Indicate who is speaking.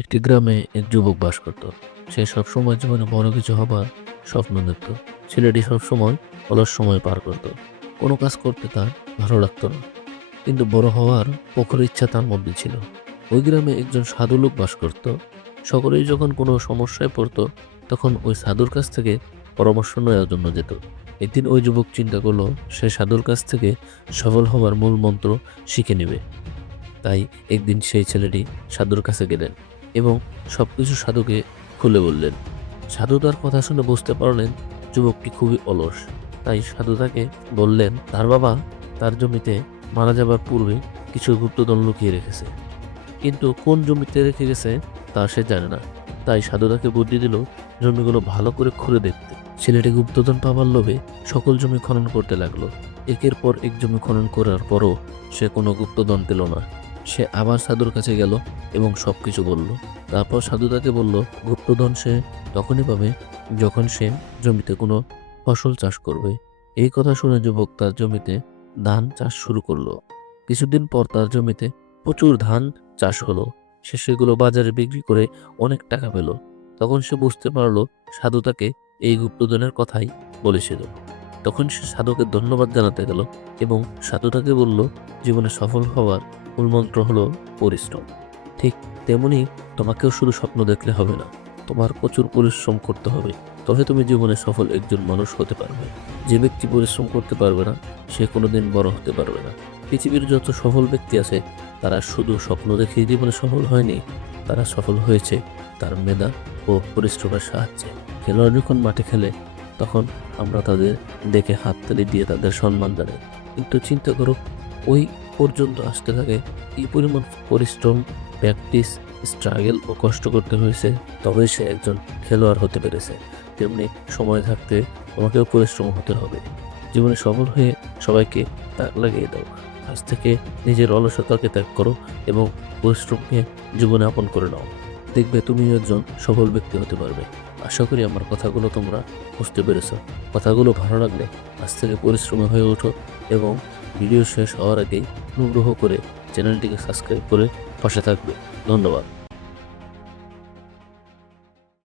Speaker 1: একটি গ্রামে এক যুবক বাস করত। সে সবসময় জীবনে বড় কিছু হবার স্বপ্ন দেখত। ছেলেটি সবসময় অলস সময় পার করত। কোনো কাজ করতে তার ভালো লাগতো না। কিন্তু বড় হওয়ার প্রখর ইচ্ছা তার মধ্যে ছিল। ওই গ্রামে একজন সাধু লোক বাস করত। সকলেই যখন কোনো সমস্যায় পড়তো, তখন ওই সাধুর কাছ থেকে পরামর্শ নেওয়ার জন্য যেত। একদিন ওই যুবক চিন্তা করল, সে সাধুর কাছ থেকে সফল হবার মূল মন্ত্র শিখে নেবে। তাই একদিন সেই ছেলেটি সাধুর কাছে গেলেন। এবং সব কিছু সাধুকে খুলে বললেন। সাধু তার কথা শুনে বুঝতে পারলেন যুবকটি খুবই অলস। তাই সাধু তাকে বললেন, তার বাবা তার জমিতে মারা যাবার পূর্বে কিছু গুপ্তধন লুকিয়ে রেখেছে। কিন্তু কোন জমিতে রেখে গেছে তা সে জানে না। তাই সাধু তাকে বুদ্ধি দিল জমিগুলো ভালো করে খুঁড়ে দেখতে। ছেলেটি গুপ্তধন পাবার লোভে সকল জমি খনন করতে লাগল। একের পর এক জমি খনন করার পরও সে কোনো গুপ্তধন পেল না। সে আবার সাধুর কাছে গেল এবং সব কিছু বলল। তারপর সাধু তাকে বলল, গুপ্তধন সে তখনই পাবে যখন সে জমিতে কোনো ফসল চাষ করবে। এই কথা শুনে যুবক তার জমিতে ধান চাষ শুরু করল। কিছুদিন পর তার জমিতে প্রচুর ধান চাষ হলো। সে সেগুলো বাজারে বিক্রি করে অনেক টাকা পেল। তখন সে বুঝতে পারল, সাধু তাকে এই গুপ্তধনের কথাই বলেছিল। তখন সে সাধুকে ধন্যবাদ জানাতে গেল এবং সাধু তাকে বলল, জীবনে সফল হওয়ার মূল মন্ত্র হলো পরিশ্রম। ঠিক তেমনি তোমাকেও শুধু স্বপ্ন দেখলে হবে না, তোমার প্রচুর পরিশ্রম করতে হবে। তবে তুমি জীবনে সফল একজন মানুষ হতে পারবে। যে ব্যক্তি পরিশ্রম করতে পারবে না, সে কোনোদিন বড় হতে পারবে না। পৃথিবীর যত সফল ব্যক্তি আছে, তারা শুধু স্বপ্ন দেখেই জীবনে সফল হয়নি, তারা সফল হয়েছে তার মেধা ও পরিশ্রমের সাহায্যে। খেলোয়াড় যখন মাঠে খেলে, তখন আমরা তাদের দেখে হাততালি দিয়ে তাদের সম্মান জানাই। কিন্তু চিন্তা করো, ওই পর্যন্ত আসতে থাকে। এই পরিমাণ পরিশ্রম প্র্যাকটিস স্ট্রাগল ও কষ্ট করতে হয়েছে, তবে সে একজন খেলোয়াড় হতে পেরেছে। তেমনি সময় থাকতে তোমাকেও পরিশ্রম হতে হবে। জীবনে সফল হয়ে সবাইকে তাক লাগিয়ে দাও। আজ থেকে নিজের অলসতাকে ত্যাগ করো এবং পরিশ্রমকে জীবনে আপন করে নাও। দেখবে তুমিও একজন সফল ব্যক্তি হতে পারবে। আশা করি আমার কথাগুলো তোমরা বুঝতে পেরেছ। কথাগুলো ভালো লাগলে আজ থেকে পরিশ্রমী হয়ে ওঠো এবং ভিডিও শেষ হওয়ার আগেই অনুগ্রহ করে চ্যানেলটিকে সাবস্ক্রাইব করে পাশে থাকবে। ধন্যবাদ।